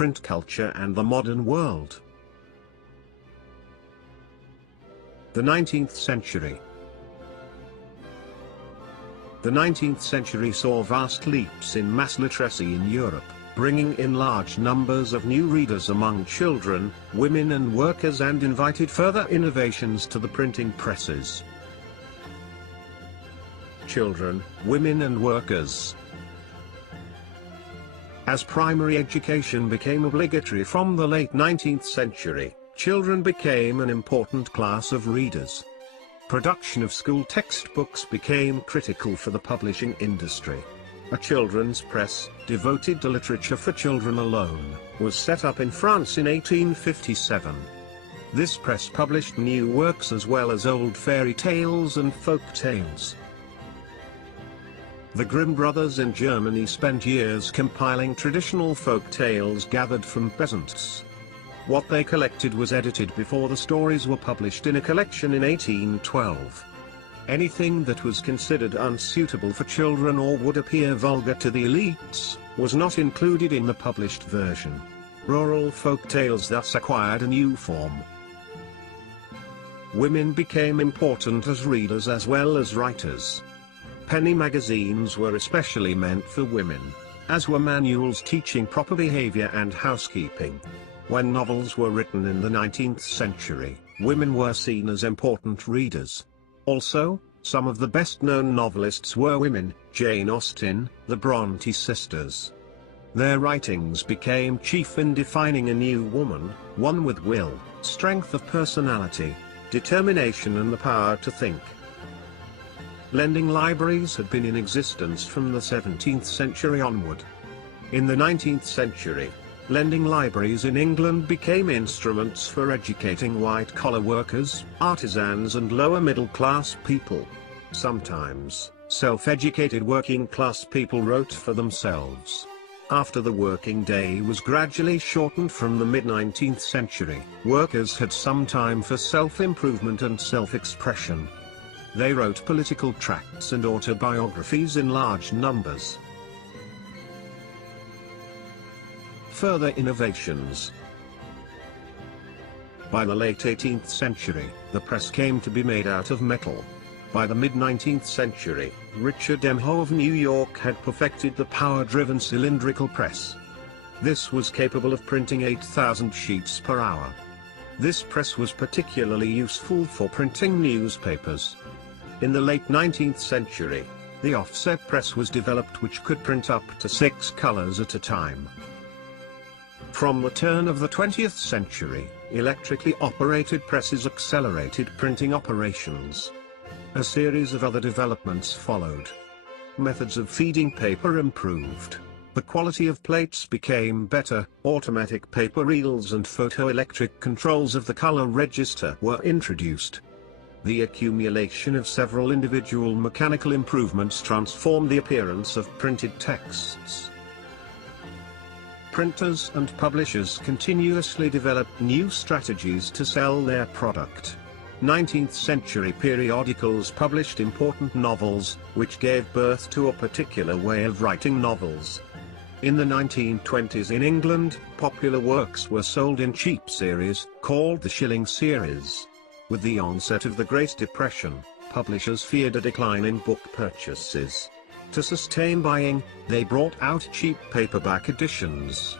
print culture and the modern world. The 19th century. The 19th century saw vast leaps in mass literacy in Europe, bringing in large numbers of new readers among children, women and workers, and invited further innovations to the printing presses. Children, women and workers. As primary education became obligatory from the late 19th century, children became an important class of readers. Production of school textbooks became critical for the publishing industry. A children's press, devoted to literature for children alone, was set up in France in 1857. This press published new works as well as old fairy tales and folk tales. The Grimm brothers in Germany spent years compiling traditional folk tales gathered from peasants. What they collected was edited before the stories were published in a collection in 1812. Anything that was considered unsuitable for children or would appear vulgar to the elites, was not included in the published version. Rural folk tales thus acquired a new form. Women became important as readers as well as writers. Penny magazines were especially meant for women, as were manuals teaching proper behavior and housekeeping. When novels were written in the 19th century, women were seen as important readers. Also, some of the best-known novelists were women: Jane Austen, the Bronte sisters. Their writings became chief in defining a new woman, one with will, strength of personality, determination and the power to think. Lending libraries had been in existence from the 17th century onward. In the 19th century, lending libraries in England became instruments for educating white-collar workers, artisans and lower-middle-class people. Sometimes, self-educated working-class people wrote for themselves. After the working day was gradually shortened from the mid-19th century, workers had some time for self-improvement and self-expression. They wrote political tracts and autobiographies in large numbers. Further innovations. By the late 18th century, the press came to be made out of metal. By the mid-19th century, Richard M. Hoe of New York had perfected the power-driven cylindrical press. This was capable of printing 8,000 sheets per hour. This press was particularly useful for printing newspapers. In the late 19th century, the offset press was developed, which could print up to 6 colors at a time. From the turn of the 20th century, electrically operated presses accelerated printing operations. A series of other developments followed. Methods of feeding paper improved. The quality of plates became better, automatic paper reels and photoelectric controls of the color register were introduced. The accumulation of several individual mechanical improvements transformed the appearance of printed texts. Printers and publishers continuously developed new strategies to sell their product. 19th century periodicals published important novels, which gave birth to a particular way of writing novels. In the 1920s in England, popular works were sold in cheap series, called the Shilling Series. With the onset of the Great Depression, publishers feared a decline in book purchases. To sustain buying, they brought out cheap paperback editions.